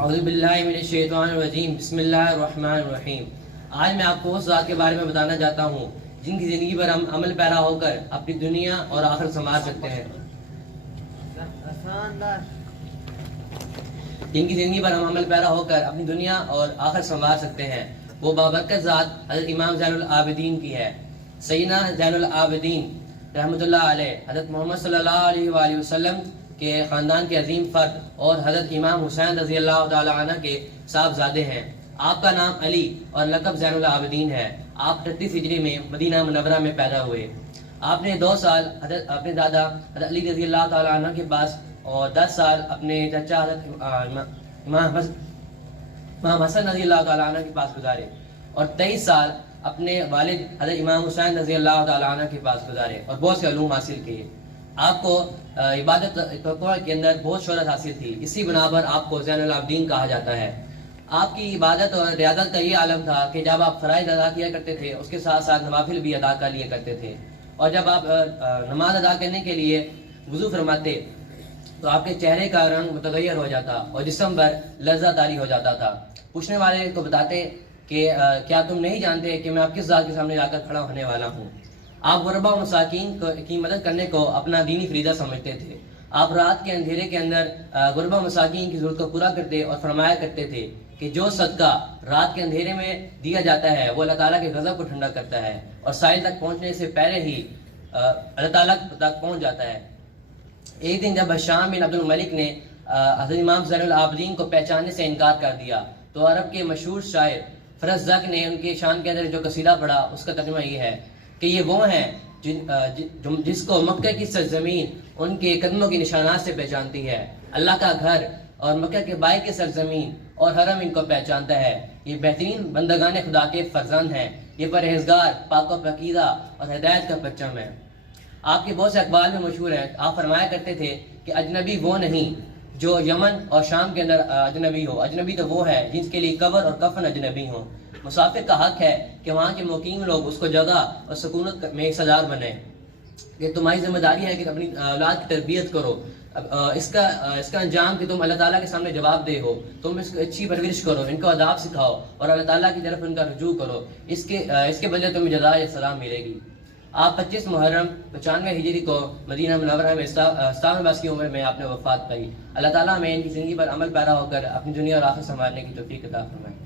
औज़ुबिल्लाहिमिनश्शैतानिर्रजीम बिस्मिल्लाहिर्रहमानिर्रहीम। आज मैं आपको उस ज़ात के बारे में बताना चाहता हूँ जिनकी ज़िंदगी पर हम अमल पैरा होकर अपनी दुनिया और आखिरत संभाल सकते हैं। जिनकी ज़िंदगी पर हम अमल पैरा होकर अपनी दुनिया और आखिरत संभाल सकते हैं, वो बाबरकत ज़ात हज़रत इमाम ज़ैनुल आबिदीन की है। सैयदना ज़ैनुल आबिदीन रहमतुल्लाह अलैह हज़रत मोहम्मद सल्लल्लाहु अलैहि वसल्लम के ख़ानदान के अजीम फ़र्द और हज़रत इमाम हुसैन रज़ी अल्लाह तआला अन्हु के साहबजादे हैं। आपका नाम अली और लक़ब ज़ैनुल आबिदीन है। आप 38 हिजरी में मदीना मुनव्वरा में पैदा हुए। आपने 2 साल अपने दादा हज़रत अली रज़ी अल्लाह तआला अन्हु के पास और 10 साल अपने चचा हज़रत इमाम हसन रज़ी अल्लाह तआला अन्हु के पास गुजारे और 23 साल अपने वालिद हज़रत इमाम हुसैन रज़ी अल्लाह तआला अन्हु के पास गुजारे और बहुत से उलूम हासिल किए। आपको इबादत के अंदर बहुत शोहरत हासिल थी, इसी बिना पर आपको ज़ैनुल आबिदीन कहा जाता है। आपकी इबादत और रियादत का ये आलम था कि जब आप फ़राइज़ अदा किया करते थे उसके साथ साथ नवाफिल भी अदा कर लिया करते थे, और जब आप नमाज अदा करने के लिए वुज़ू फरमाते तो आपके चेहरे का रंग मुतगय्यर हो जाता और जिस्म पर लज्जा तारी हो जाता था। पूछने वाले को बताते कि क्या तुम नहीं जानते कि मैं आप किस ज़ात के सामने जाकर खड़ा होने वाला हूँ। आप गुरबा और मसाकीन की मदद करने को अपना दीनी फरीदा समझते थे। आप रात के अंधेरे के अंदर गुरबा मसाकीन की ज़रूरत को पूरा करते और फरमाया करते थे कि जो सदका रात के अंधेरे में दिया जाता है वो अल्लाह ताला के गज़ब को ठंडा करता है और साहिल तक पहुँचने से पहले ही अल्लाह ताला तक पहुँच जाता है। एक दिन जब हशाम बिन अब्दुल मलिक ने हज़रत इमाम ज़ैनुल आबिदीन को पहचानने से इनकार कर दिया तो अरब के मशहूर शायर फरज़क ने उनके शान के अंदर जो कसीदा पढ़ा उसका तर्जुमा ये है कि ये वो हैं जिसको मक्का की सरजमीन उनके कदमों की निशानात से पहचानती है। अल्लाह का घर और मक्का के बाई की सरजमीन और हरम इनको पहचानता है। ये बेहतरीन बंदगान खुदा के फर्जंद हैं। ये परहेजगार, पाक व पाकीज़ा और हिदायत का परचम है। आपके बहुत से अक़वाल में मशहूर है, आप फरमाया करते थे कि अजनबी वो नहीं जो यमन और शाम के अंदर अजनबी हो, अजनबी तो वो है जिसके लिए कब्र और कफन अजनबी हो। मुसाफिर का हक है कि वहाँ के मुकीम लोग उसको जगह और सुकूनत में एक सजार बने। ये तुम्हारी जिम्मेदारी है कि अपनी औलाद की तरबियत करो। अब इसका अंजाम कि तुम अल्लाह ताला के सामने जवाब दे हो। तुम इसको अच्छी परवरिश करो, इनको अदाब सिखाओ और अल्लाह ताला की तरफ उनका रुजू करो। इसके बदले तुम्हें जज़ा या सलाम मिलेगी। आप 25 मुहर्रम 95 हिजरी को मदीना मुनव्वरा में 57 वर्ष की उम्र में आपने वफ़ात पाई। अल्लाह ताला हमें इनकी ज़िंदगी पर अमल पैरा होकर अपनी दुनिया और आखिरत संभालने की तौफीक अता फरमाए।